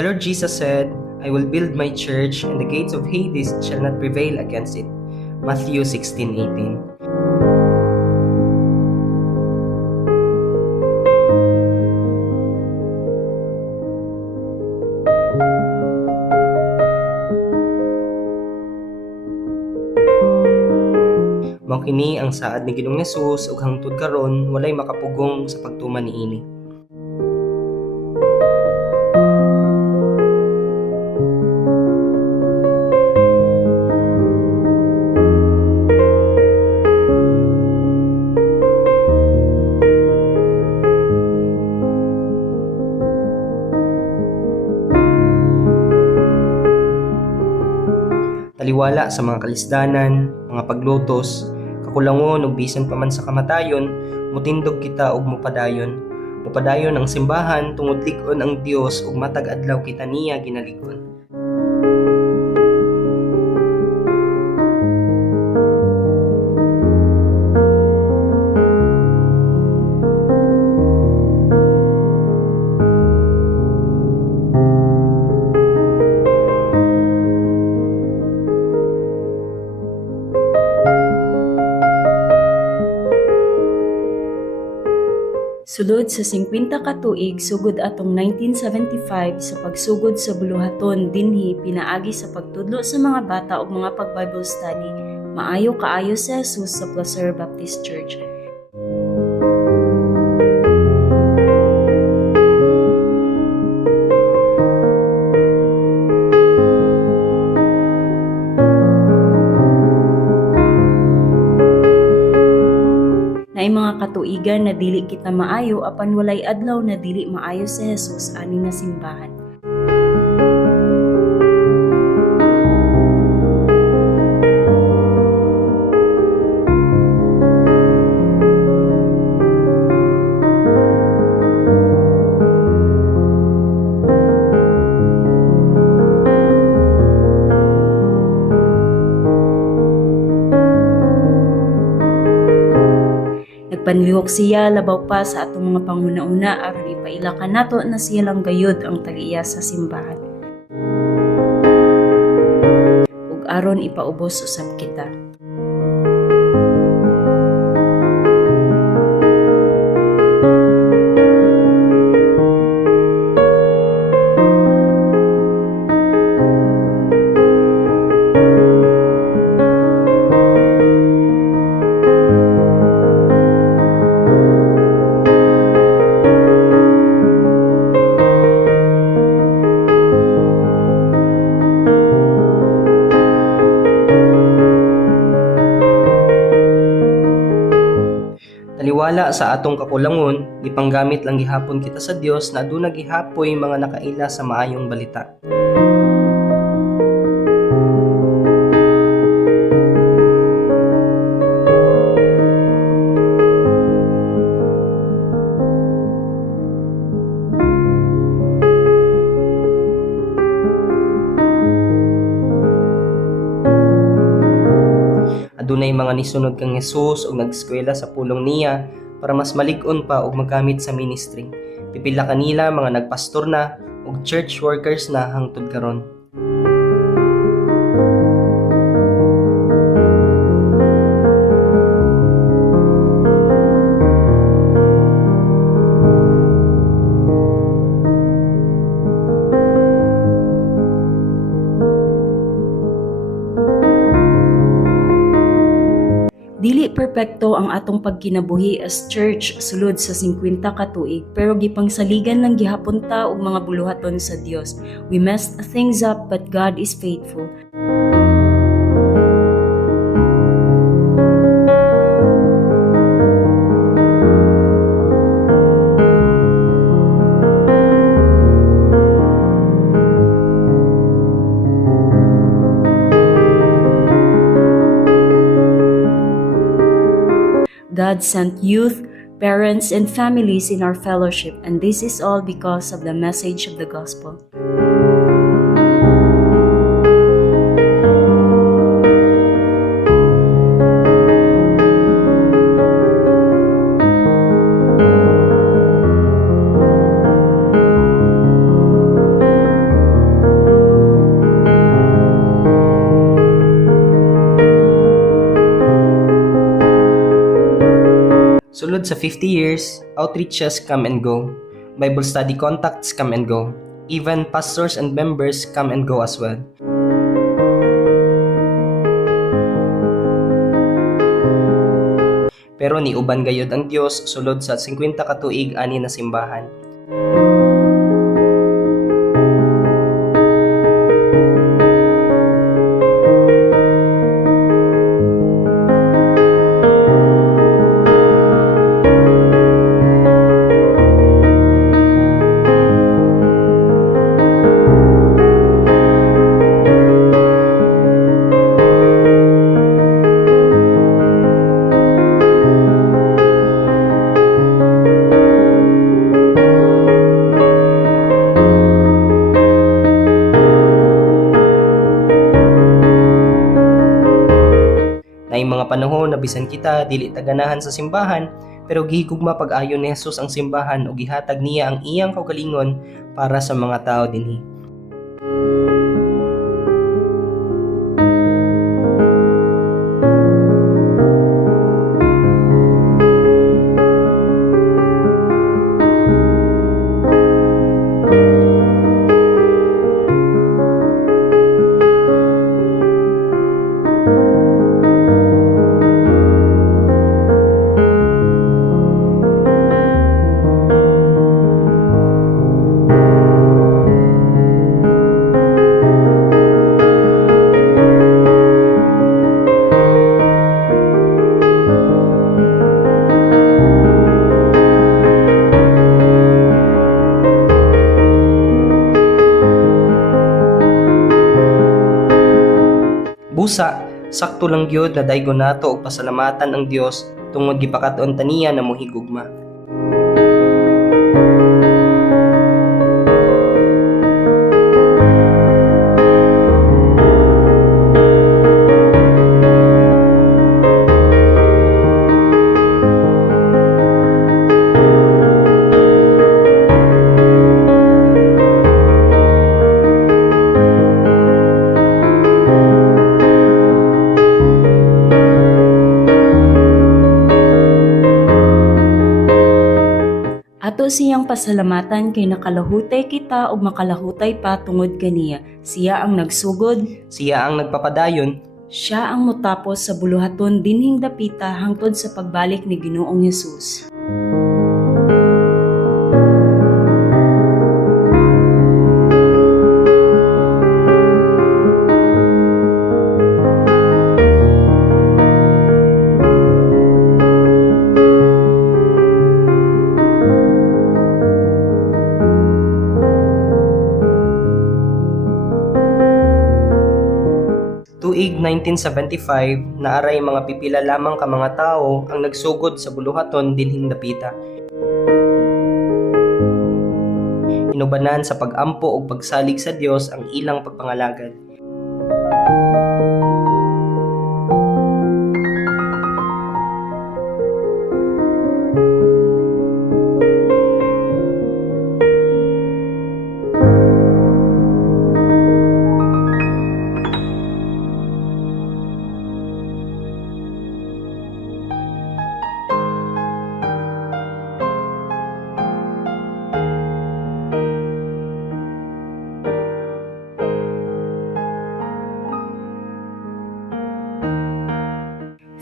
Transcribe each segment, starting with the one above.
The Lord Jesus said, I will build my church, and the gates of Hades shall not prevail against it. Matthew 16:18. Mao kini ang saad ni Ginoong Hesus ug hangtod karon walay makapugong sa pagtuman niini. Taliwala sa mga kalisdanan, mga paglutos, kakulangon ug bisan pa man sa kamatayon, mutindog kita ug mupadayon. Mupadayon ang simbahan tungod lig-on ang Dios ug matag adlaw kita niya ginalig-on. Sulod sa 50 ka tuig sugod atong 1975 sa pagsugod sa buluhaton dinhi pinaagi sa pagtudlo sa mga bata ug mga pag-Bible study, maayo kaayo si Jesus sa Placer Baptist Church. Naay mga katuigan na dili kita maayo apan walay adlaw na dili maayo si Jesus ani nga simbahan. Nagpanlihok siya labaw pa sa atong mga panguna-una aron ipailakan nato na siya lang gayud ang tag-iya sa simbahan. Ug aron ipaubos usab kita. Taliwala sa atong kakulangon, gipanggamit lang gihapon kita sa Dios na aduna gihapoy mga nakaila sa maayong balita. Adunay mga nisunod kang Hesus ug nag-eskwela sa pulong niya para mas malig-on pa ug magamit sa ministry. Pipila kanila mga nagpastor na ug church workers na hangtod karon. Dili perpekto ang atong pagkinabuhi as church sulod sa 50 ka tuig pero gipangsaligan lang gihapon ta og mga buluhaton sa Dios. We messed things up but God is faithful. God sent youth, parents, and families in our fellowship, and this is all because of the message of the gospel. Sulod sa 50 years, outreaches come and go. Bible study contacts come and go. Even pastors and members come and go as well. Pero niuban gayod ang Dios sulod sa 50 ka tuig ani na simbahan. Naay mga panahon na bisan kita dili ta ganahan sa simbahan, pero gihigugma pag-ayo ni Jesus ang simbahan ug gihatag niya ang iyang kaugalingon para sa mga tao dinhi. Busa, sakto lang gyud na daygon nato og pasalamatan ang Dios tungod gipakaton ta niya na mohigugma. Ato siyang pasalamatan kay nakalahutay kita ug makalahutay pa tungod kaniya. Siya ang nagsugod, Siya ang nagpapadayon, siya ang motapos sa buluhaton dinhing dapita hangtod sa pagbalik ni Ginoong Hesus. tuig 1975, naaray mga pipila lamang ka mga tao ang nagsugod sa buluhaton dinhing dapita. Inubanan sa pag-ampo o pagsalig sa Dios ang ilang pagpangalagad.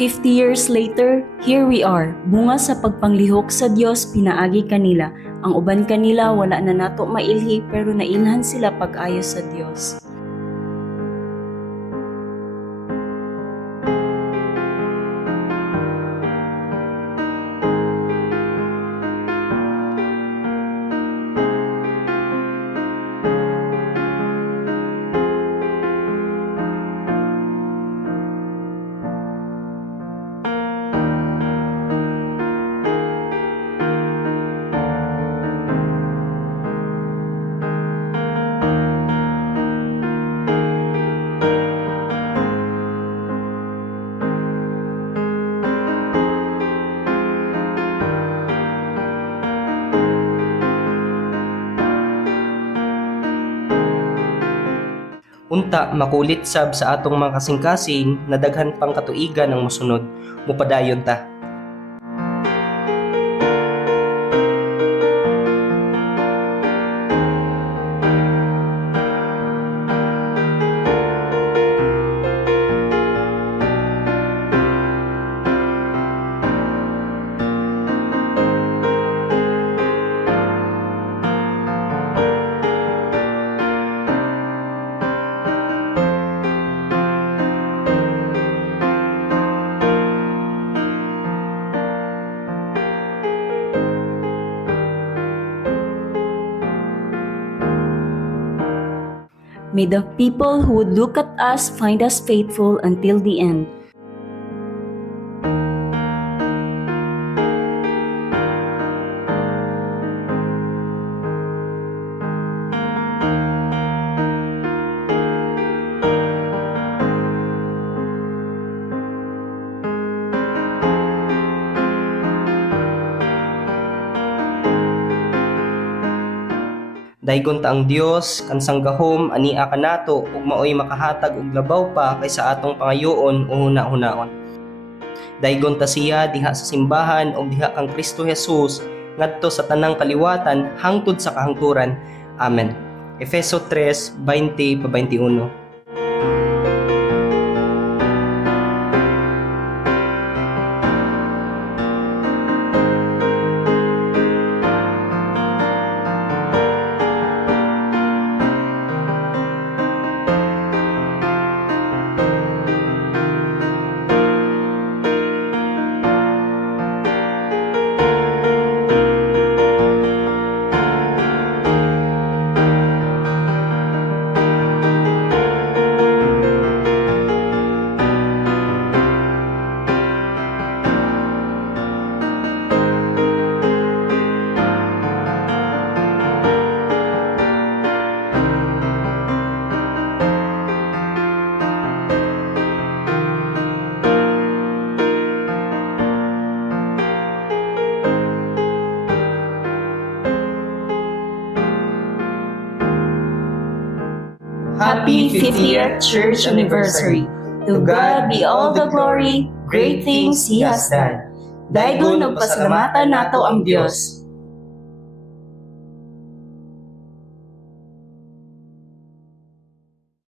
"50 years later, here we are, bunga sa pagpanglihok sa Dios pinaagi kanila. Ang uban kanila wala na nato mailhi pero nailhan sila pag-ayo sa Dios." Unta, makulit sab sa atong mga kasing-kasing na daghan pang katuigan ang mosunod. Mupadayon ta. May the people who would look at us find us faithful until the end. Daygon ta ang Dios kansang gahom ania kanato ug maoy makahatag og labaw pa kaysa atong pangayoon o huna-hunaon. Daygon ta siya diha sa simbahan ug diha kang Kristo Jesus ngadto sa tanang kaliwatan hangtod sa kahangturan. Amen. Efeso 3:20-21. Happy 50th Church Anniversary! To God be all the glory, great things He has done. Daygon ug pasalamatan nato ang Dios.